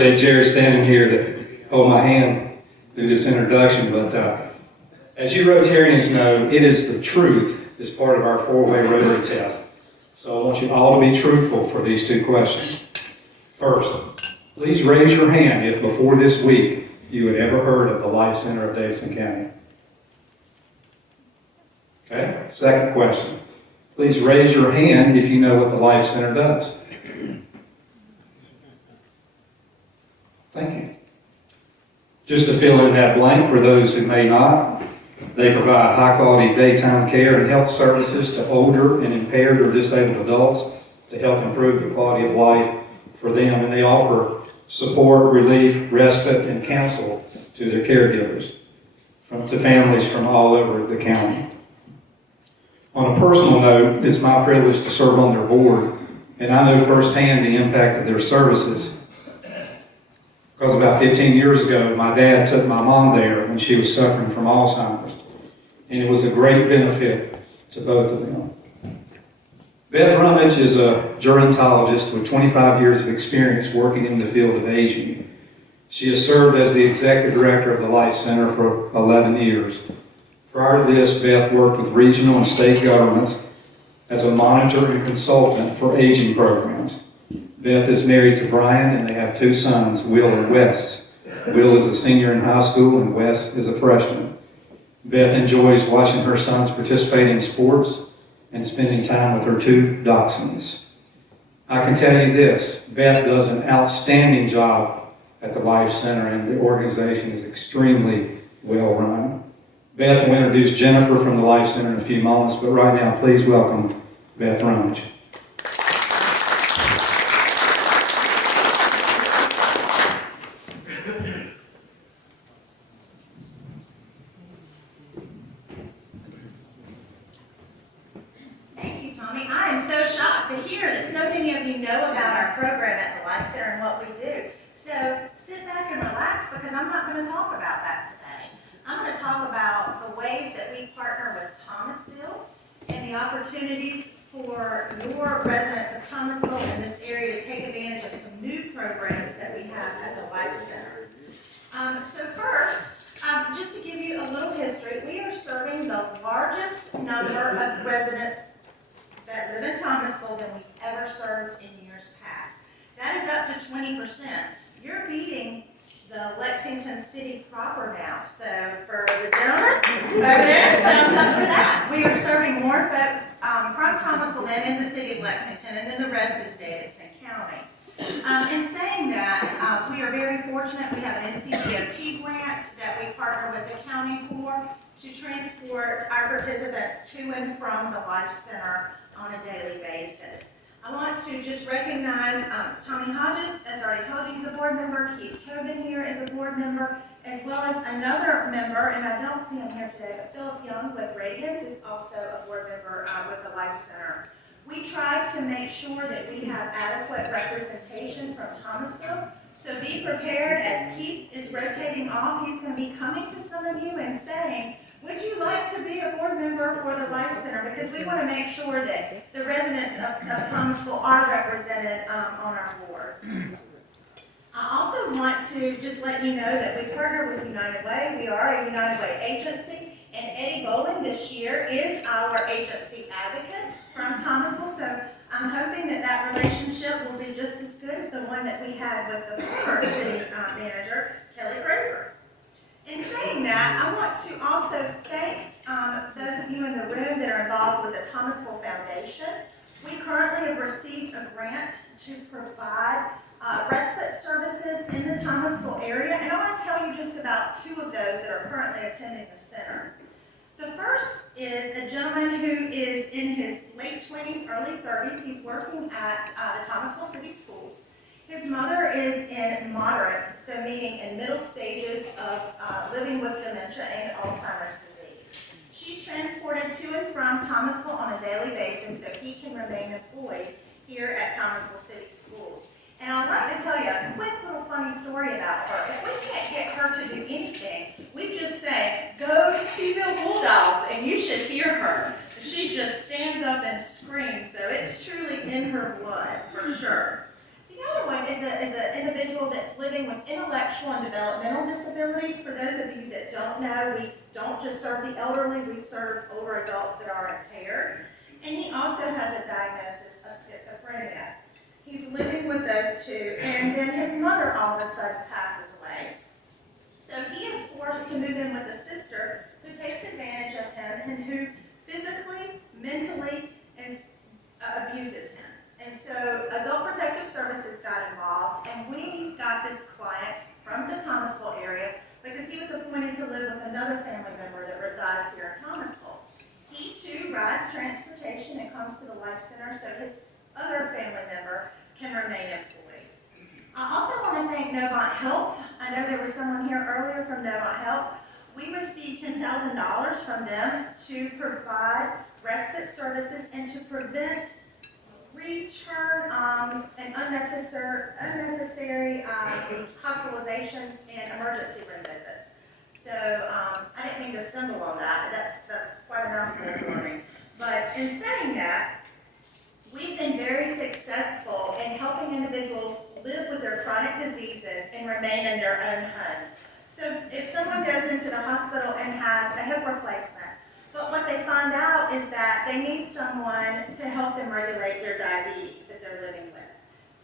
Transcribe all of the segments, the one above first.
Jerry standing here to hold my hand through this introduction, but as you Rotarians know, it is the truth is part of our four-way Rotary test. So I want you all to be truthful for these two questions. First, please raise your hand if before this week you had ever heard of the Life Center of Davidson County. Okay, second question. Please raise your hand if you know what the Life Center does. Thank you. Just to fill in that blank for those who may not, they provide high-quality daytime care and health services to older and impaired or disabled adults to help improve the quality of life for them, and they offer support, relief, respite, and counsel to their caregivers, to families from all over the county. On a personal note, it's my privilege to serve on their board, and I know firsthand the impact of their services. Because about 15 years ago, my dad took my mom there when she was suffering from Alzheimer's. And it was a great benefit to both of them. Beth Rummage is a gerontologist with 25 years of experience working in the field of aging. She has served as the executive director of the Life Center for 11 years. Prior to this, Beth worked with regional and state governments as a monitor and consultant for aging programs. Beth is married to Brian, and they have two sons, Will and Wes. Will is a senior in high school, and Wes is a freshman. Beth enjoys watching her sons participate in sports and spending time with her two dachshunds. I can tell you this, Beth does an outstanding job at the Life Center, and the organization is extremely well run. Beth will introduce Jennifer from the Life Center in a few moments, but right now, please welcome Beth Rummage. Opportunities for your residents of Thomasville in this area to take advantage of some new programs that we have at the Life Center. So first, just to give you a little history, we are serving the largest number of residents that live in Thomasville than we've ever served in years past. That is up to 20%. You're beating the Lexington city proper now. So for the gentleman over there, thumbs up for that. We are serving more folks from Thomasville than in the city of Lexington, and then the rest is Davidson County. In saying that, we are very fortunate. We have an NCDOT grant that we partner with the county for to transport our participants to and from the Life Center on a daily basis. I want to just recognize Tommy Hodges, as I already told you, he's a board member. Keith Tobin here is a board member, as well as another member, and I don't see him here today, but Philip Young with Radiance is also a board member with the Life Center. We try to make sure that we have adequate representation from Thomasville, so be prepared as Keith is rotating off. He's going to be coming to some of you and saying, would you like to be a board member for the Life Center? Because we want to make sure that the residents of Thomasville are represented on our board. I also want to just let you know that we partner with United Way. We are a United Way agency, and Eddie Bowling this year is our agency advocate from Thomasville. So I'm hoping that that relationship will be just as good as the one that we had with the former city manager, Kelly Kroger. In saying that, I want to also thank those of you in the room that are involved with the Thomasville Foundation. We currently have received a grant to provide respite services in the Thomasville area, and I want to tell you just about two of those that are currently attending the center. The first is a gentleman who is in his late 20s, early 30s. He's working at the Thomasville City Schools. His mother is in moderate, so meaning in middle stages of living with dementia and Alzheimer's disease. She's transported to and from Thomasville on a daily basis so he can remain employed here at Thomasville City Schools. And I'd like to tell you a quick little funny story about her. If we can't get her to do anything, we just say, go T-Ville Bulldogs, and you should hear her. She just stands up and screams, so it's truly in her blood, for sure. The other way is an individual that's living with intellectual and developmental disabilities. For those of you that don't know, we don't just serve the elderly, we serve older adults that are impaired. And he also has a diagnosis of schizophrenia. He's living with those two, and then his mother all of a sudden passes away. So he is forced to move in with a sister who takes advantage of him and who physically, mentally, abuses him. And so Adult Protective Services got involved, and we got this client from the Thomasville area because he was appointed to live with another family member that resides here in Thomasville. He too rides transportation and comes to the Life Center so his other family member can remain employed. I also want to thank Novant Health. I know there was someone here earlier from Novant Health. We received $10,000 from them to provide respite services and to prevent return and unnecessary hospitalizations and emergency room visits. So I didn't mean to stumble on that. That's quite a mouthful for me. But in saying that, we've been very successful in helping individuals live with their chronic diseases and remain in their own homes. So if someone goes into the hospital and has a hip replacement, but what they find out is that they need someone to help them regulate their diabetes that they're living with.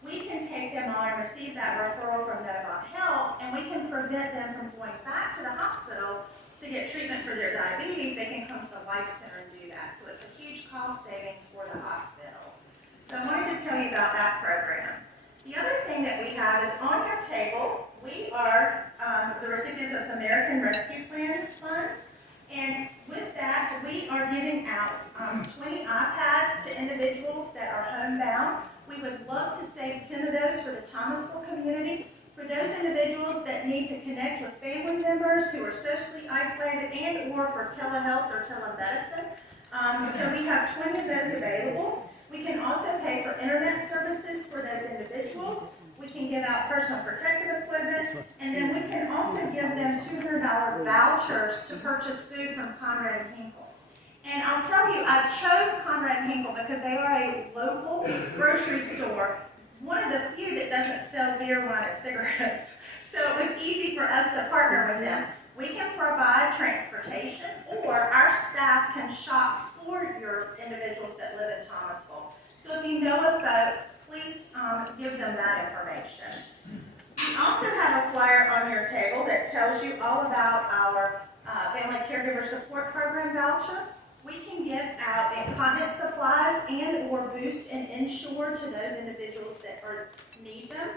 We can take them on and receive that referral from Novant Health, and we can prevent them from going back to the hospital to get treatment for their diabetes. They can come to the Life Center and do that. So it's a huge cost savings for the hospital. So I wanted to tell you about that program. The other thing that we have is on your table, we are the recipients of some American Rescue Plan funds. And with that, we are giving out 20 iPads to individuals that are homebound. We would love to save 10 of those for the Thomasville community. For those individuals that need to connect with family members who are socially isolated and or for telehealth or telemedicine. So we have 20 of those available. We can also pay for internet services for those individuals. We can give out personal protective equipment, and then we can also give them $200 vouchers to purchase food from Conrad and Hinkle. And I'll tell you, I chose Conrad and Hinkle because they are a local grocery store, one of the few that doesn't sell beer, wine, and cigarettes. So it was easy for us to partner with them. We can provide transportation, or our staff can shop for your individuals that live in Thomasville. So if you know of folks, please give them that information. We also have a flyer on your table that tells you all about our Family Caregiver Support Program voucher. We can give out incontinence supplies and or boost and insure to those individuals that need them.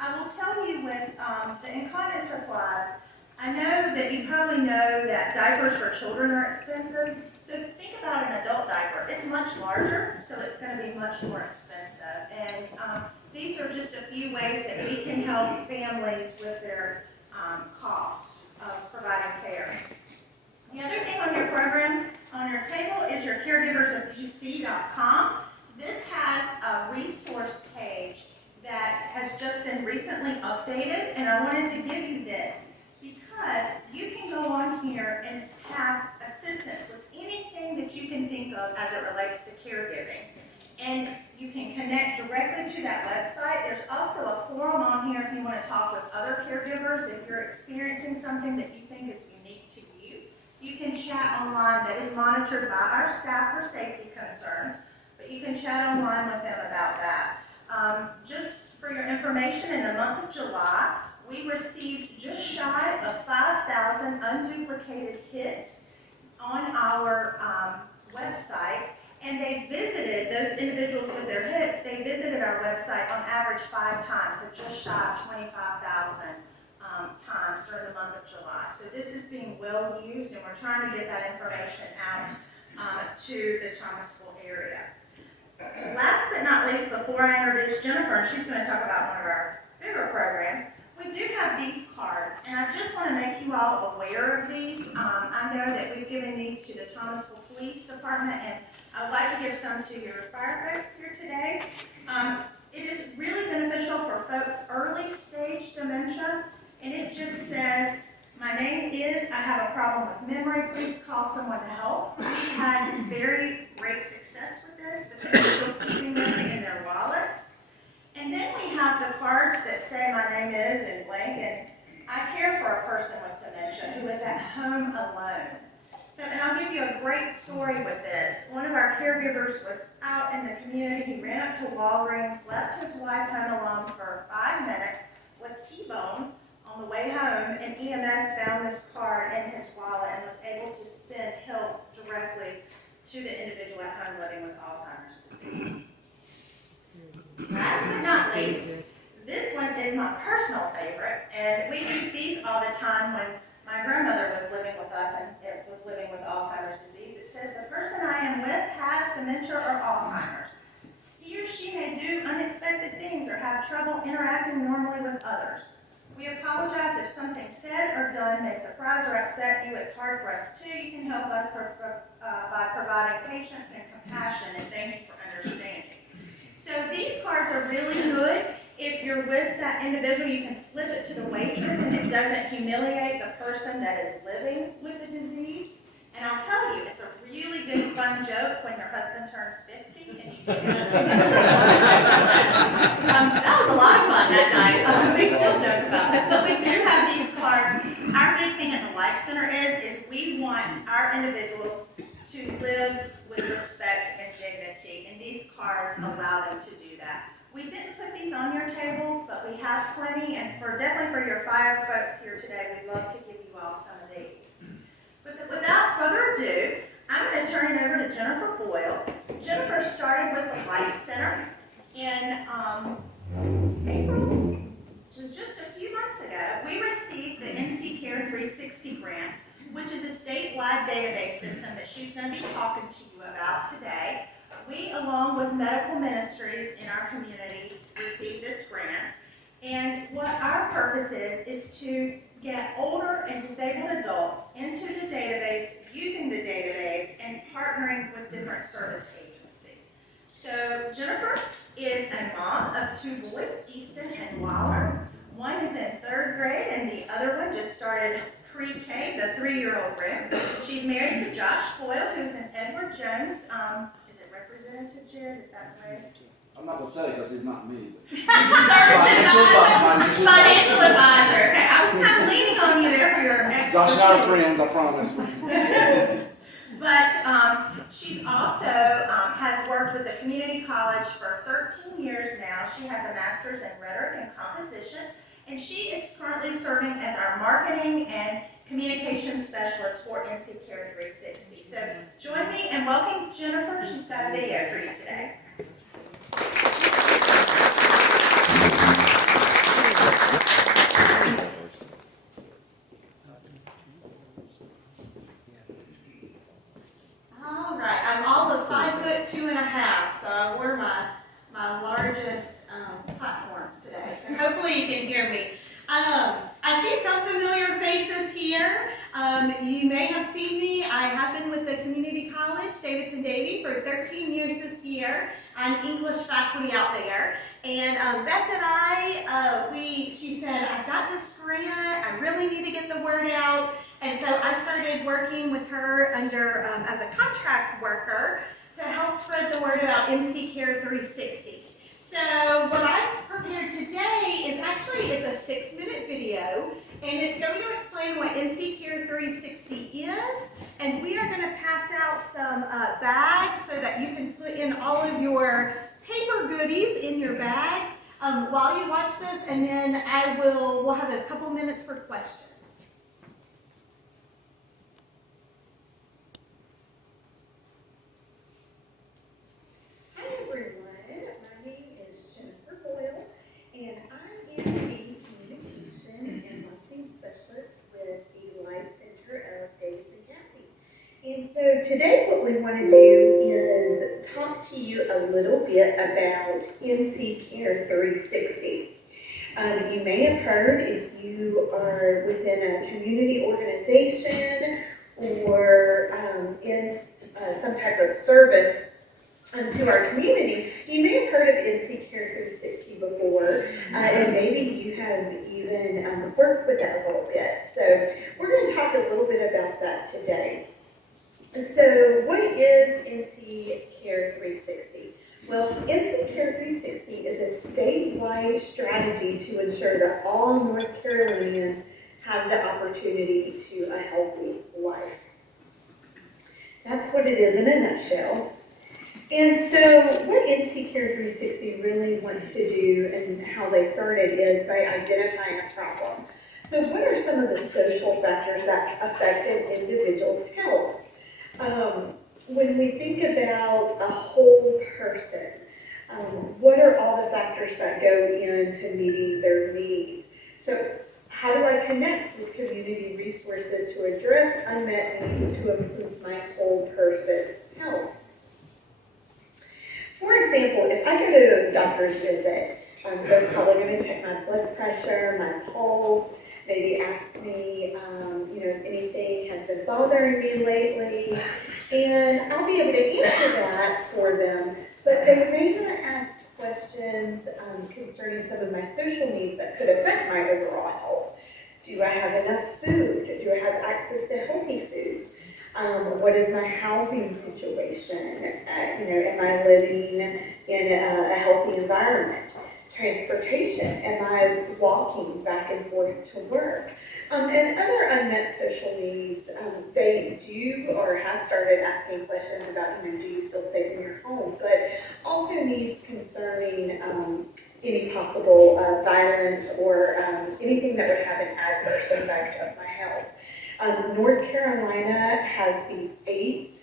I will tell you with the incontinence supplies, I know that you probably know that diapers for children are expensive. So think about an adult diaper. It's much larger, so it's going to be much more expensive. And these are just a few ways that we can help families with their costs of providing care. The other thing on your program, on your table, is your caregiversofdc.com. This has a resource page that has just been recently updated, and I wanted to give you this because you can go on here and have assistance with anything that you can think of as it relates to caregiving. And you can connect directly to that website. There's also a forum on here if you want to talk with other caregivers. If you're experiencing something that you think is unique to you, you can chat online. That is monitored by our staff for safety concerns, but you can chat online with them about that. Just for your information, in the month of July, we received just shy of 5,000 unduplicated hits on our website, and they visited, those individuals with their hits, they visited our website on average 5 times, so just shy of 25,000 times during the month of July. So this is being well used, and we're trying to get that information out to the Thomasville area. Last but not least, before I introduce Jennifer, and she's going to talk about one of our bigger programs, we do have these cards, and I just want to make you all aware of these. I know that we've given these to the Thomasville Police Department, and I would like to give some to your fire folks here today. It is really beneficial for folks early stage dementia, and it just says, my name is, I have a problem with memory, please call someone to help. We've had very great success with this because people keeping this in their wallet. And then we have the cards that say my name is and blank, and I care for a person with dementia who is at home alone. So, and I'll give you a great story with this. One of our caregivers was out in the community. He ran up to Walgreens, left his wife home alone for 5 minutes, was T-boned on the way home, and EMS found this card in his wallet and was able to send help directly to the individual at home living with Alzheimer's disease. Last but not least, this one is my personal favorite, and we use these all the time when my grandmother was living with us and it was living with Alzheimer's disease. It says, the person I am with has dementia or Alzheimer's. He or she may do unexpected things or have trouble interacting normally with others. We apologize if something said or done may surprise or upset you. It's hard for us too. You can help us by providing patience and compassion, and thank you for understanding. So these cards are really good. If you're with that individual, you can slip it to the waitress and it doesn't humiliate the person that is living with the disease. And I'll tell you, it's a really good fun joke when your husband turns 50 and you get that was a lot of fun that night. We still joke about it, but we do have these cards. Our big thing at the Life Center is we want our individuals to live with respect and dignity, and these cards allow them to do that. We didn't put these on your tables, but we have plenty, and definitely for your fire folks here today, we'd love to give you all some of these. But without further ado, I'm going to turn it over to Jennifer Boyle. Jennifer started with the Life Center in April, just a few months ago. We received the NC Care 360 grant, which is a statewide database system that she's going to be talking to you about today. We, along with medical ministries in our community, received this grant. And what our purpose is to get older and disabled adults into the database, using the database, and partnering with different service agencies. So Jennifer is a mom of 2 boys, Easton and Waller. One is in 3rd grade, and the other one just started pre-K, the 3-year-old room. She's married to Josh Boyle, who's in Edward Jones. Is it Representative Jared? Is that the way? I'm not going to say because he's not me. Service advisor. Financial advisor. Okay, I was kind of leaning on you there for your expertise. Josh and I are friends, I promise. But she's also has worked with the community college for 13 years now. She has a master's in rhetoric and composition, and she is currently serving as our marketing and communications specialist for NC Care 360. So join me and welcome Jennifer. She's got a video for you today. All right, I'm all of 5'2½", so I wore my largest platforms today. So hopefully you can hear me. I see some familiar faces here. You may have seen me. I have been with the community college, Davidson Davy, for 13 years this year. I'm English faculty out there. And Beth and I, she said, I've got this grant. I really need to get the word out. And so I started working with her under as a contract worker to help spread the word about NC Care 360. So what I've prepared today is it's a 6-minute video, and it's going to explain what NC Care 360 is, and we are going to pass out some bags so that you can put in all of your paper goodies in your bags while you watch this, and then we'll have a couple minutes for questions. Hi everyone, my name is Jennifer Boyle, and I am a communication and marketing specialist with the Life Center of Davidson County. And so today what we want to do is talk to you a little bit about NC Care 360. You may have heard, if you are within a community organization or in some type of service to our community, you may have heard of NC Care 360 before, and maybe you have even worked with that a little bit. So we're going to talk a little bit about that today. So what is NC Care 360? Well, NC Care 360 is a statewide strategy to ensure that all North Carolinians have the opportunity to a healthy life. That's what it is in a nutshell. And so what NC Care 360 really wants to do and how they started is by identifying a problem. So what are some of the social factors that affect an individual's health? When we think about a whole person, what are all the factors that go into meeting their needs? So how do I connect with community resources to address unmet needs to improve my whole person health? For example, if I go to a doctor's visit, they're probably going to check my blood pressure, my pulse, maybe ask me, if anything has been bothering me lately, and I'll be able to answer that for them, but they may not ask questions concerning some of my social needs that could affect my overall health. Do I have enough food? Do I have access to healthy foods? What is my housing situation? Am I living in a healthy environment? Transportation, am I walking back and forth to work? And other unmet social needs, they do or have started asking questions about, do you feel safe in your home? But also needs concerning any possible violence or anything that would have an adverse effect of my health. North Carolina has the 8th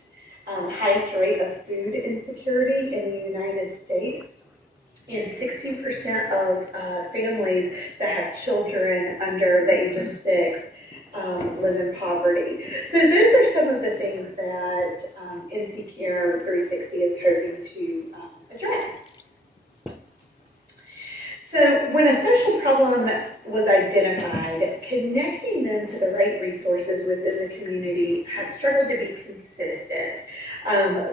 highest rate of food insecurity in the United States. And 60% of families that have children under the age of 6 live in poverty. So those are some of the things that NC Care 360 is hoping to address. So when a social problem was identified, connecting them to the right resources within the community has struggled to be consistent.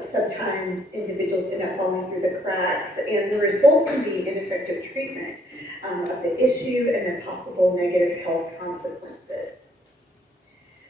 Sometimes individuals end up falling through the cracks, and the result can be ineffective treatment of the issue and the possible negative health consequences.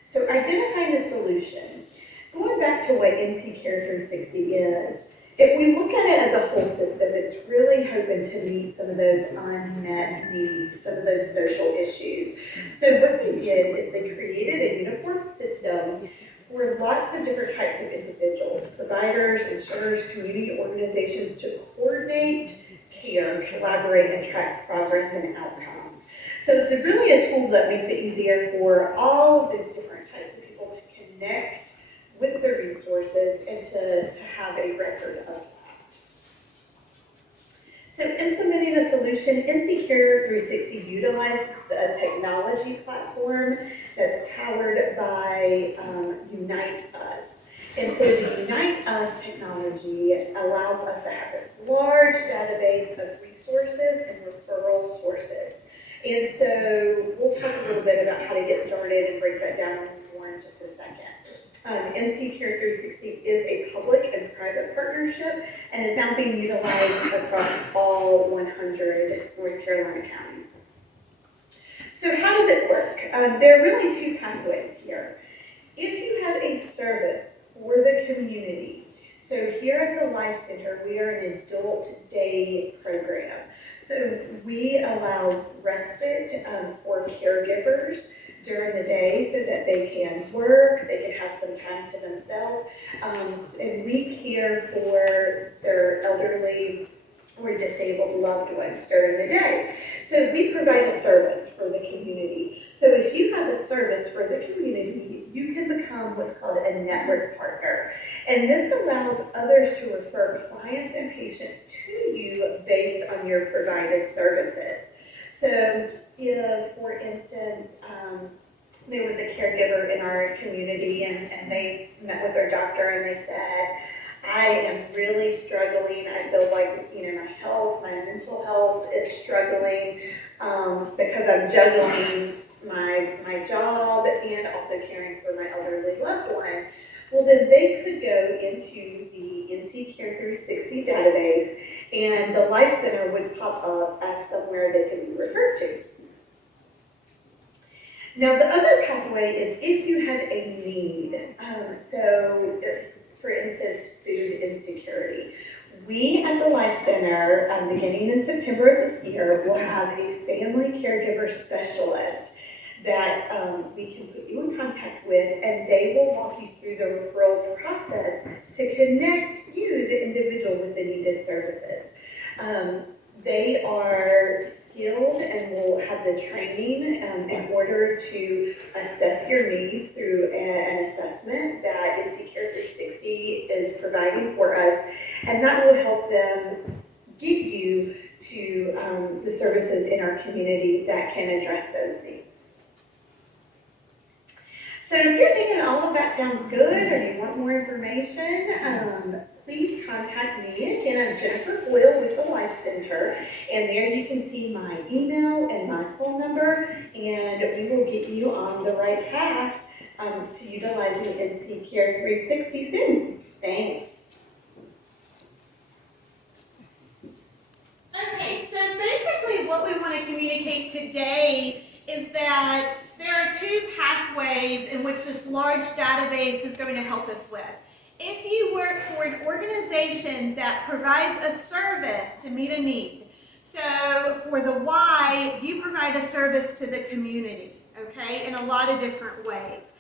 So identifying a solution. Going back to what NC Care 360 is, if we look at it as a whole system, it's really hoping to meet some of those unmet needs, some of those social issues. So what they did is they created a uniform system for lots of different types of individuals, providers, insurers, community organizations to coordinate care, collaborate, and track progress and outcomes. So it's really a tool that makes it easier for all of those different types of people to connect with the resources and to have a record of that. So implementing a solution, NC Care 360 utilizes a technology platform that's powered by Unite Us. And so the Unite Us technology allows us to have this large database of resources and referral sources. And so we'll talk a little bit about how to get started and break that down more in just a second. NC Care 360 is a public and private partnership and is now being utilized across all 100 North Carolina counties. So how does it work? There are really 2 pathways here. If you have a service for the community, so here at the Life Center, we are an adult day program. So we allow respite for caregivers during the day so that they can work, they can have some time to themselves, and we care for their elderly or disabled loved ones during the day. So we provide a service for the community. So if you have a service for the community, you can become what's called a network partner. And this allows others to refer clients and patients to you based on your provided services. So if, for instance, there was a caregiver in our community and they met with their doctor and they said, I am really struggling. I feel like, my health, my mental health is struggling because I'm juggling my job and also caring for my elderly loved one. Well, then they could go into the NC Care 360 database and the Life Center would pop up as somewhere they could be referred to. Now, the other pathway is if you have a need. For instance, food insecurity. We at the Life Center, beginning in September of this year, will have a family caregiver specialist that we can put you in contact with, and they will walk you through the referral process to connect you, the individual, with the needed services. They are skilled and will have the training in order to assess your needs through an assessment that NC Care 360 is providing for us, and that will help them get you to the services in our community that can address those needs. So if you're thinking all of that sounds good, or you want more information, please contact me. Again, I'm Jennifer Boyle with the Life Center, and there you can see my email and my phone number, and we will get you on the right path to utilizing NC Care 360 soon. Thanks. Okay, so basically what we want to communicate today is that there are two pathways in which this large database is going to help us with. If you work for an organization that provides a service to meet a need, so for the Y, you provide a service to the community, okay, in a lot of different ways.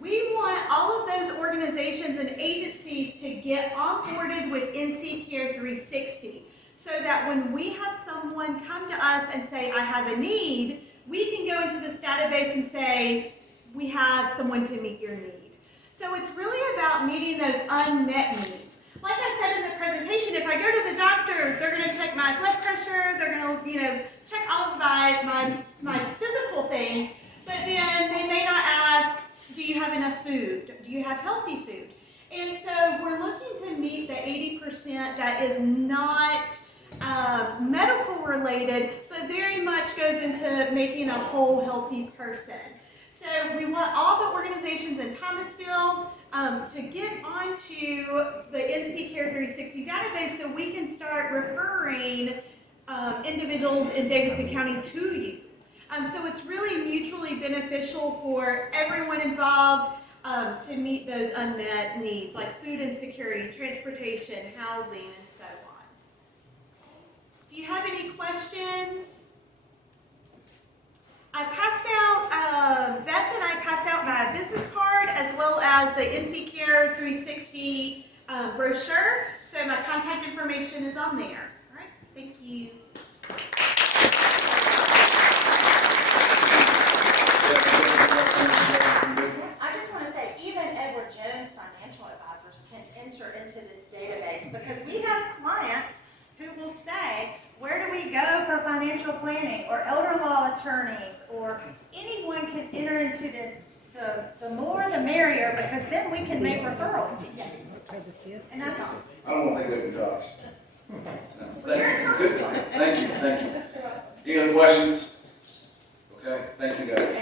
We want all of those organizations and agencies to get onboarded with NC Care 360 so that when we have someone come to us and say, I have a need, we can go into this database and say, we have someone to meet your need. So it's really about meeting those unmet needs. Like I said in the presentation, if I go to the doctor, they're going to check my blood pressure, they're going to, check all of my physical things, but then they may not ask, do you have enough food? Do you have healthy food? And so we're looking to meet the 80% that is not medical related, but very much goes into making a whole healthy person. So we want all the organizations in Thomasville to get onto the NC Care 360 database so we can start referring individuals in Davidson County to you. So it's really mutually beneficial for everyone involved to meet those unmet needs like food insecurity, transportation, housing, and so on. Do you have any questions? I passed out, Beth and I passed out my business card as well as the NC Care 360 brochure. So my contact information is on there. All right, thank you. I just want to say, even Edward Jones financial advisors can enter into this database because we have clients who will say, where do we go for financial planning, or elder law attorneys, or anyone can enter into this. The more the merrier, because then we can make referrals to you. And that's all. I don't want to take away from Josh. Well, you're a Thank you. Any other questions? Okay, thank you guys.